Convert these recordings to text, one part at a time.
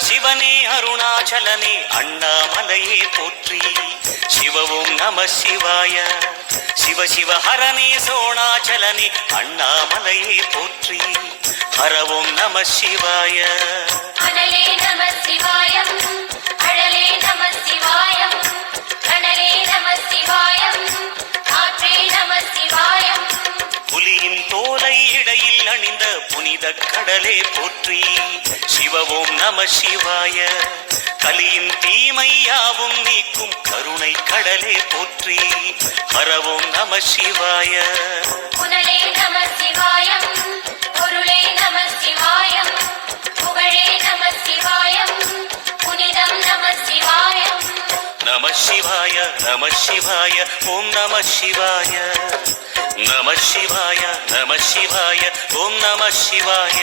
சிவனே அருணாச்சலனே அண்ணாமலையே போற்றி. சிவவும் நம சிவாய. சிவ சிவ ஹரனே சோணாச்சலனே அண்ணாமலையே போற்றி. ஹரவும் நம சிவாய. அனலே நம சிவாயம், அழலே நம சிவாயம், கனலே நம சிவாயம், காற்றே நம சிவாயம். புலியின் தோலை இடையில் அணிந்த புனித கடலே போற்றி. சிவவும் நம சிவாய. கலியின் தீமையாவும் நீக்கும் கருணை கடலே போற்றி. ஹரவும் நம சிவாய. புனலே நம சிவாயம், பொருளே நம சிவாயம், புகழே நம சிவாயம், புனிதம் நம சிவாயம். நம சிவாய நம சிவாய ஓம் நம சிவாய. நம சிவாய நம சிவாய ஓம் நம சிவாய.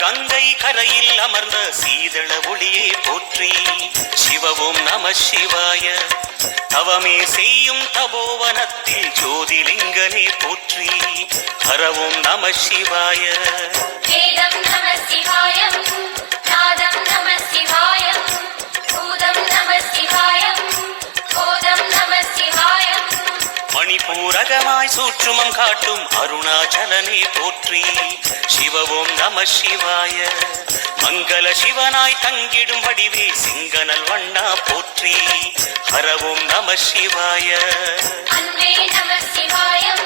கங்கை கரையில் அமர்ந்த சீதள ஒளியே போற்றி. சிவவும் நம சிவாய. தவமே செய்யும் தபோவனத்தில் ஜோதிலிங்கனே போற்றி. ஹரவும் நம சிவாய. வேதம் நம சிவாயம், நாதம் நம சிவாயம், பூதம் நம சிவாயம், போதம் நம சிவாயம். மணிப்பூரகமாய் சூற்றுமம் காட்டும் அருணாச்சலனே போற்றி. சிவவும் நம சிவாய. மங்கள சிவனாய் தங்கிடும் வடிவே சிங்கனல் வண்ணா போற்றி. ஹரவும் நம சிவாய. அன்பே நம சிவாயம்,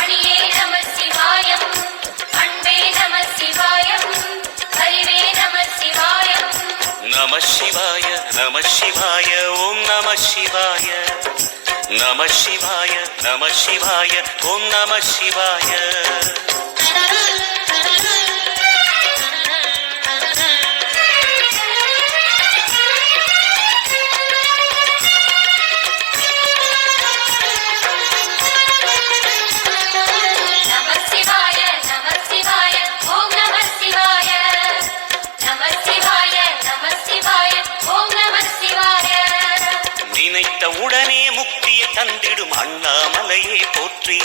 அணியே நம சிவாயம், அன்பே நம சிவாயம், அறிவே நம சிவாயம். நம சிவாய நம சிவாய ஓம் நம சிவாய. நம சிவாய நம சிவாய ஓம் நம சிவாய. உடனே முக்தியை தந்திடும் அண்ணாமலையே போற்றி.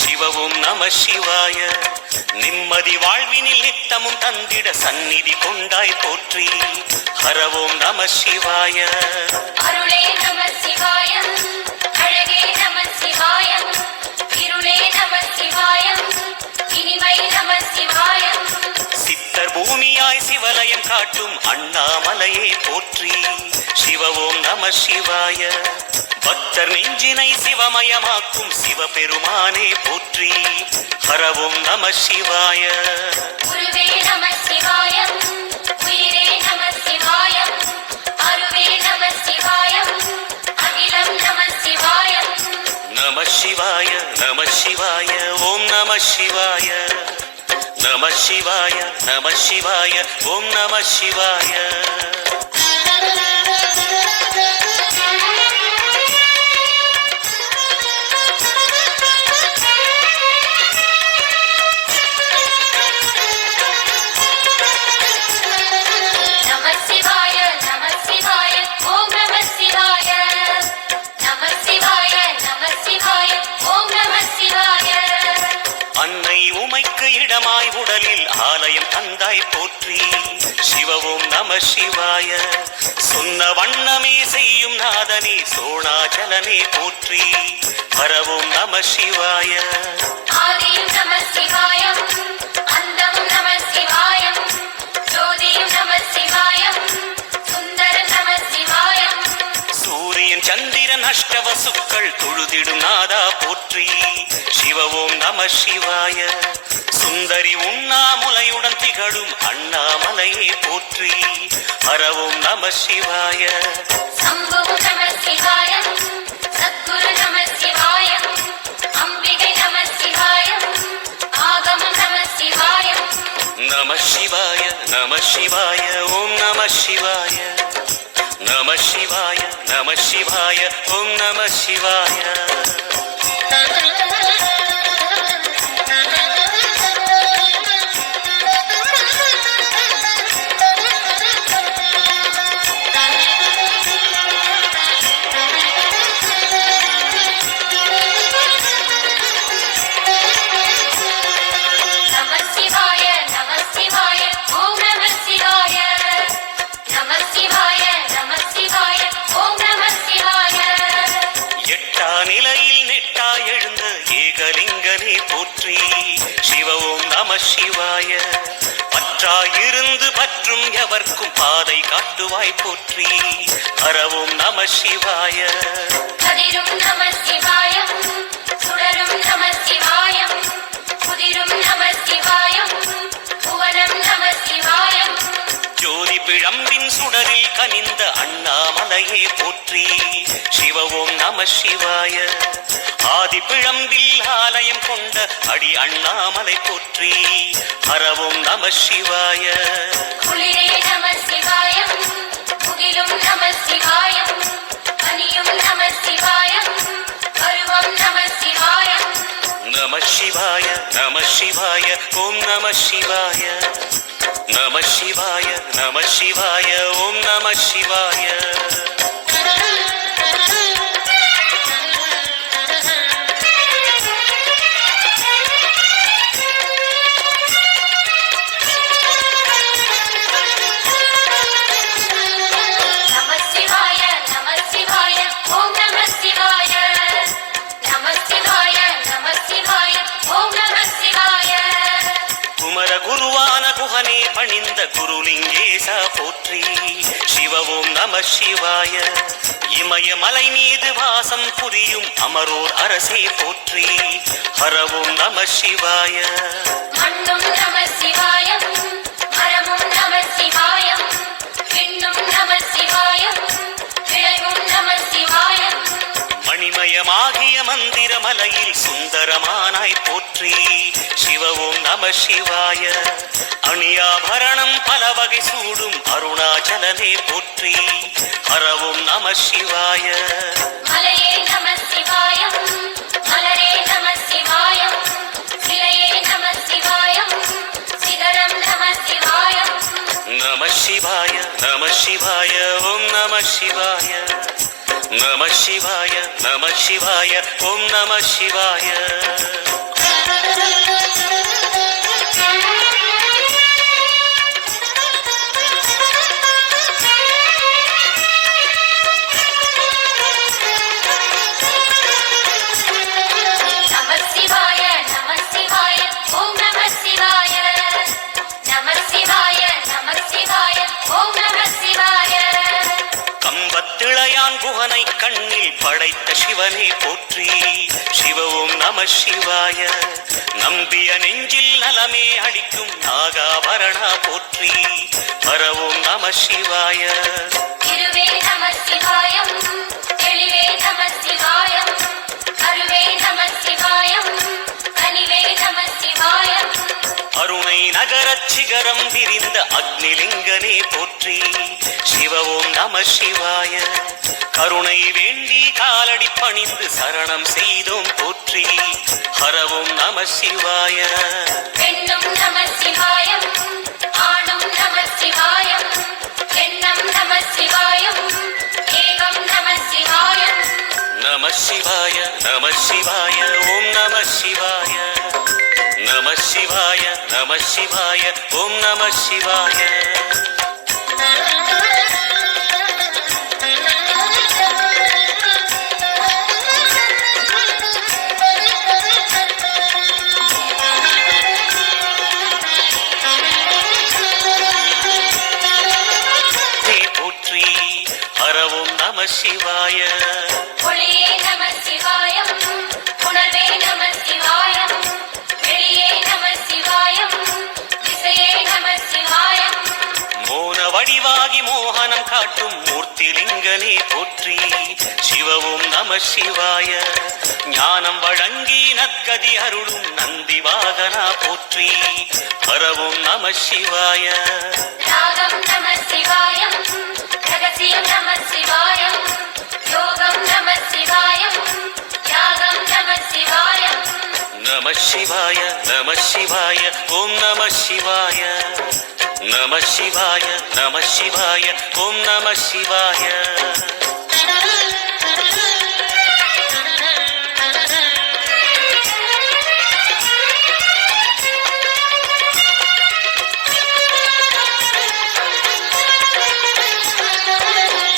சிவவும் நம சிவாய. நிம்மதி வாழ்வினில் நித்தமும் தந்திட சந்நிதி கொண்டாய் போற்றி. ஹரவும் நம சிவாய. அருளே நம சிவாயம், அழகே நம சிவாயம், இருளே நம சிவாயம், இனிமை நம சிவாயம். சித்தர் பூமியாய் சிவலயம் காட்டும் அண்ணாமலையே போற்றி. சிவவும் நம சிவாய. பக்தர் நெஞ்சினை சிவமயமாக்கும் சிவபெருமானே போற்றி. ஹரவும் நம சிவாய. குருவே நம சிவாயம், உயிரே நம சிவாயம், அருவே நம சிவாயம், அகிலம் நம சிவாயம். நம சிவாய நம சிவாய ஓம் நம சிவாய. நம சிவாய நம சிவாய ஓம் நம சிவாய. இடமாய் உடலில் ஆலயம் தந்தாய் போற்றி. சிவவும் நம சிவாய. சொன்ன வண்ணமே செய்யும் நாதனே சோணாச்சலனே போற்றி. ஹரவும் நம சிவாய. ஆதியும் நம சிவாயம், அந்தமும் நம சிவாயம், ஜோதியும் நம சிவாயம், சுந்தர நம சிவாயம். சூரியன் சந்திரன் அஷ்டவசுக்கள் தொழுதிடும் நாதா போற்றி. சிவவும் நம சிவாய. சுந்தரி உண்ணாமுலையுடன் திகழும் அண்ணாமலையே போற்றி. ஹரவும் நம சிவாய. சம்புவும் நம சிவாயம், சத்குரு நம சிவாயம், அம்பிகை நம சிவாயம், ஆகமம் நம சிவாயம். நம சிவாய நம சிவாய ஓம் நம சிவாய நம சிவாய நம சிவாய ஓம் நம சிவாய நம சிவாய நம சிவாய ஓம் நம சிவாய நம சிவாய நம சிவாய ஓம் நம சிவாய எட்டா நிலையில் நெட்டா எழுந்த ஏகலிங்கனே போற்றி சிவ ஓம் நம சிவாய பற்றாயிருந்து பற்றும் எவர்க்கும் பாதை காட்டுவாய் போற்றி ஹர ஓம் நம சிவாய கதிரும் நம சிவாயம் சுடரும் நம சிவாயம் புதிரும் நம சிவாயம் புவனம் நம சிவாயம் ஜோதி பிழம்பின் சுடரில் கனிந்த அண்ணாமலையே போற்றி சிவ ஓம் நம சிவாய ஆதி பிழம்பில் ஆலயம் கொண்ட அடி அண்ணாமலை போற்றி ஹர ஓம் நம சிவாய குளிரே நம சிவாயம் புகிலும் நம சிவாயம் பனியும் நம சிவாயம் பருவம் நம சிவாயம் நம சிவாய நம சிவாய ஓம் நம சிவாய நம சிவாய நம சிவாய ஓம் நம சிவாய நம சிவாய நம சிவாய ஓம் நம சிவாய நம சிவாய நம சிவாய ஓம் நம சிவாய குமர குருவான குகனே பணிந்த குருலிங்கேசா போற்றி சிவ ஓம் நம சிவாய இமயமலை மீது வாசம் புரியும் அமரோர் அரசே போற்றி ஹர ஓம் நம சிவாய மண்ணும் நம சிவாயம் மரமும் நம சிவாயம் விண்ணும் நம சிவாயம் விளைவும் நம சிவாயம் மணிமயமாகிய மந்திரமலையில் சுந்தரமானாய் போற்றி சிவ ஓம் நம சிவாய அணியாபரணம் பல வகை சூடும் அருணாச்சலனே போற்றி ஹர ஓம் நம சிவாய மலையே நம சிவாயம் மலரே நம சிவாயம் சிலையே நம சிவாயம் சிகரம் நம சிவாயம் நம சிவாய நம சிவாய ஓம் நம சிவாய நம சிவாய நம சிவாய ஓம் நம சிவாய நம சிவாய நம சிவாய ஓம் நம சிவாய நம சிவாய நம சிவாய ஓம் நம சிவாய கம்பத்திளையான் குகனை கண்ணில் படைத்த சிவனே போற்றி சிவ ஓம் நம சிவாய நம்பிய நெஞ்சில் நலமே அளிக்கும் நாகாபரணா போற்றி ஹர ஓம் நம சிவாய திருவே நம சிவாயம் தெளிவே நம சிவாயம் கருவே நம சிவாயம் கனிவே நம சிவாயம் அருணை நகரச் சிகரம் விரிந்த அக்னிலிங்கனே போற்றி சிவ ஓம் நம சிவாய கருணை வேண்டி காலடி பணிந்து சரணம் செய்தோம் போற்றி ஹர ஓம் நம சிவாய பெண்ணும் நம சிவாயம் ஆணும் நம சிவாயம் எண்ணம் நம சிவாயம் ஏகம் நம சிவாயம் நம சிவாய நம சிவாய ஓம் நம சிவாய நம சிவாய நம சிவாய ஓம் நம சிவாய போற்றி ஹர ஓம் நம சிவாய ஒளியே நம சிவாயம் உணர்வே நம சிவாயம் வெளியே நம சிவாயம் திசையே நம சிவாயம் மோன வடிவாகி மோகனம் காட்டும் மூர்த்திலிங்கனே போற்றி சிவ ஓம் நம சிவாய ஞானம் வழங்கி நற்கதி அருளும் நந்தி வாகனா போற்றி ஹர ஓம் நம சிவாய ராகம் நம சிவாய சிவாய நம சிவாய ஓம் நம சிவாய நம சிவாய நம சிவாய ஓம் நம சிவாய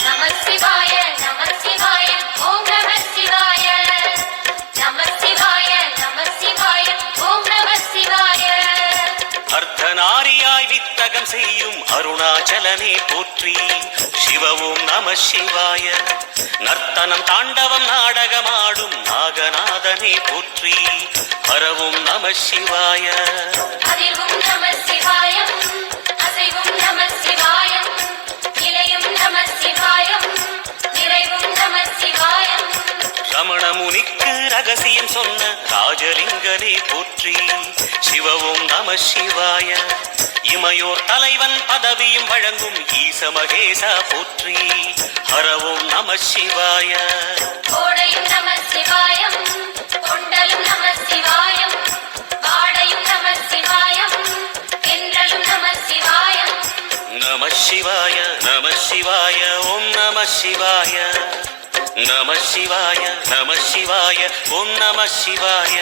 நம சிவாய நம சிவாய ஓம் நம சிவாய நம சிவாய நம சிவாய ஓம் நம சிவாய அர்த்தநாரியாய் வித்தகம் செய்யும் அருணாச்சலனே போற்றி சிவ ஓம் நம சிவாய நர்த்தனம் தாண்டவம் நாடகமாடும் நாகநாதனே போற்றி ஹரவும் நம சிவாய அதிர்வும் நம சிவாயம் அசைவும் நம சிவாயம் நிலையும் நம சிவாயம் நிறைவும் நம சிவாயம் ரமண முனிக்கு ரகசியம் சொன்ன ராஜலிங்கனே போற்றி சிவவும் நம சிவாய இமையோர் தலைவன் பதவியும் வழங்கும் ஈச மகேசா போற்றி ஹரவும் நம சிவாய கோடையும் நம சிவாயம் கொண்டலும் நம சிவாயம் வாடையும் நம சிவாயம் என்றலும் நம சிவாயம் நம சிவாய நம சிவாய ஓம் நம சிவாய நம சிவாய நம சிவாய ஓம் நம சிவாய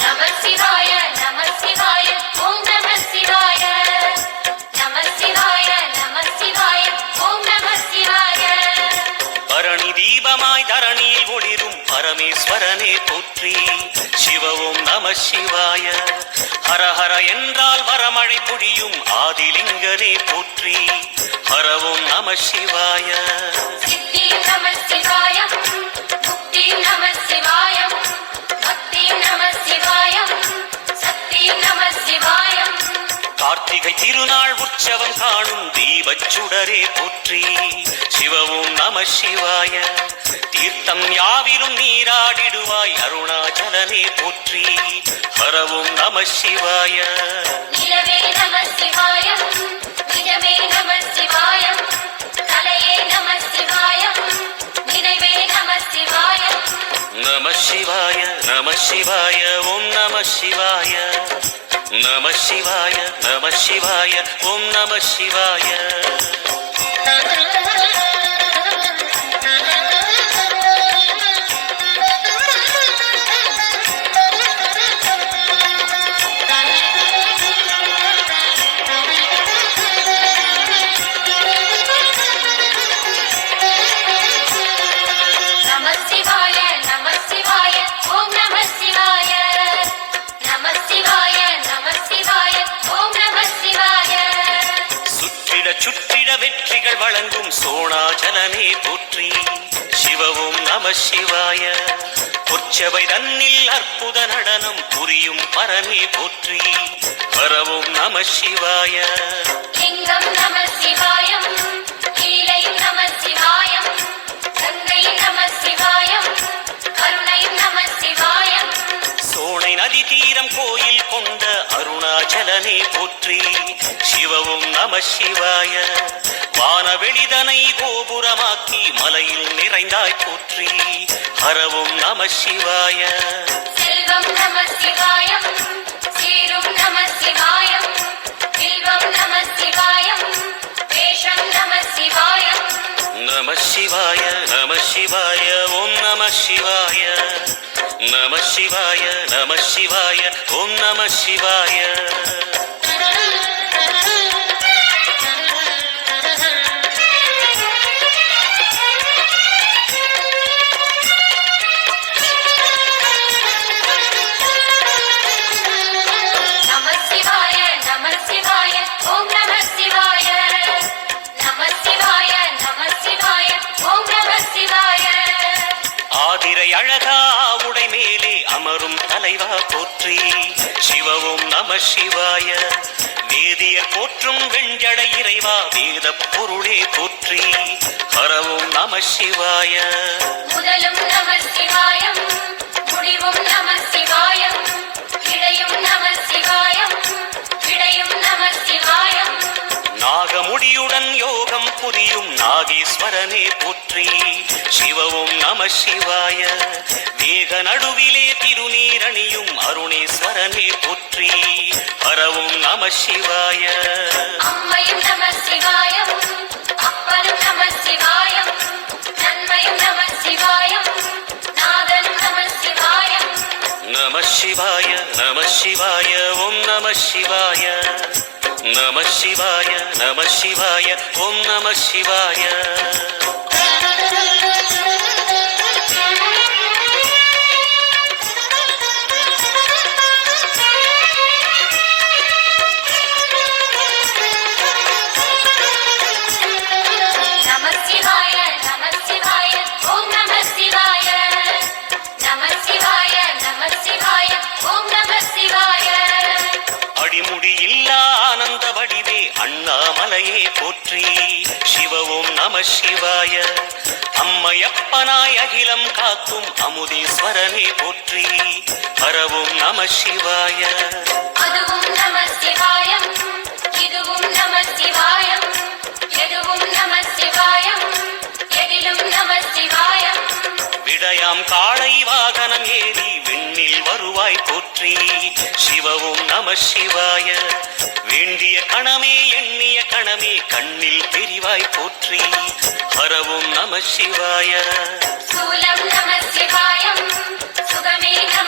நம சிவாய நம சிவாய ஓம் நம சிவாய நம சிவாய நம சிவாய ஓம் நம சிவாய பரணி தீபமாய் தரணியில் ஒளிரும் பரமேஸ்வரனே போற்றி சிவ ஓம் நம சிவாய ஹர ஹர என்றால் வரமழை பொழியும் ஆதிலிங்கனே போற்றி ஹரவும் நம சிவாய சித்தியும் நம சிவாயம் முக்தியும் நம சிவாயம் பக்தியும் நம சிவாயம் சக்தியும் நம சிவாயம் கார்த்திகை திருநாள் உற்சவம் காணும் தீபச்சுடரே போற்றி சிவ ஓம் நம சிவாய தீர்த்தம் யாவிலும் நீராடிடுவாய் அருணாச்சலனே போற்றி ஹரவும் நம சிவாய நிலவே நம சிவாயம் நிஜமே நம சிவாயம் கலையே நம சிவாயம் நினைவே நம சிவாயம் நம சிவாய நம சிவாய ஓம் நம சிவாய நம சிவாய நம சிவாய ஓம் நம சிவாய நம சிவாய நம சிவாய ஓம் நம சிவாய நம சிவாய நம சிவாய ஓம் நம சிவாய சுற்றிட சுற்றிட வெற்றிகள் வழங்கும் சோணாச்சலனே போற்றி சிவ ஓம் நம சிவாய பொற்சபை தன்னில் அற்புத நடனம் புரியும் பரமே போற்றி ஹரவும் நம சிவாய லிங்கம் நம சிவாயம் கீழையும் நம சிவாயம் கங்கையும் நம சிவாயம் கருணையும் நம சிவாயம் சோனை நதி தீரம் கோயில் கொண்ட அருணாச்சலனே போற்றி சிவவும் நம சிவாய வானவெளிதனை கோபுரமாக்கி மலையில் நிறைந்தாய் போற்றி ஹரவும் நம சிவாய செல்வம் நம சிவாயம் சீரும் நம சிவாயம் வில்வம் நம சிவாயம் வேஷம் நம சிவாயம் நம சிவாய நம சிவாய ஓம் நம சிவாய நம சிவாய நம சிவாய ஓம் நம சிவாய நம சிவாய நம சிவாய ஓம் நம சிவாய நம சிவாய நம சிவாய ஓம் நம சிவாய ஆதிரை அழகா உடை மேலே அமரும் தலைவா போற்றி சிவவும் நம சிவாய வேதியர் போற்றும் வெஞ்சடை இறைவா வேத பொருளே போற்றி ஹரவும் நம சிவாய முதலும் நம சிவாயம் முடிவும் நம சிவாயம் இடையும் நம பொழியும் நாகேஸ்வரனே போற்றி சிவவும் நம சிவாய மேக நடுவிலே திருநீரணியும் அருணேஸ்வரனே போற்றி ஹரவும் நம சிவாய அம்மையும் நம சிவாயம் அப்பனும் நம சிவாயம் நன்மையும் நம சிவாயம் நாதனும் நம சிவாயம் நம சிவாய நம சிவாய ஓம் நம சிவாய நம சிவாய நம சிவாய ஓம் நம சிவாய நம சிவாய நம சிவாய ஓம் நம சிவாய நம சிவாய நம சிவாய ஓம் நம சிவாய அடிமுடி இல்லா ஆனந்த வடிவே அண்ணாமலையே போற்றி சிவவும் நம சிவாய அம்மையப்பனாய் அகிலம் காக்கும் அமுதீஸ்வரனே போற்றி ஹரவும் நம சிவாய அதுவும் நம சிவாயம் இதுவும் நம சிவாயம் எதுவும் நம சிவாயம் எதிலும் நம சிவாயம் விடயாம் காளை வாகனம் ஏறி விண்ணில் வருவாய் போற்றி சிவவும் நம சிவாய வேண்டிய கணமே எண்ணிய கணமே கண்ணில் தெரிவாய் போற்றி ஹரவும் நம சிவாய சூலம் நம சிவாயம் சுகமே நம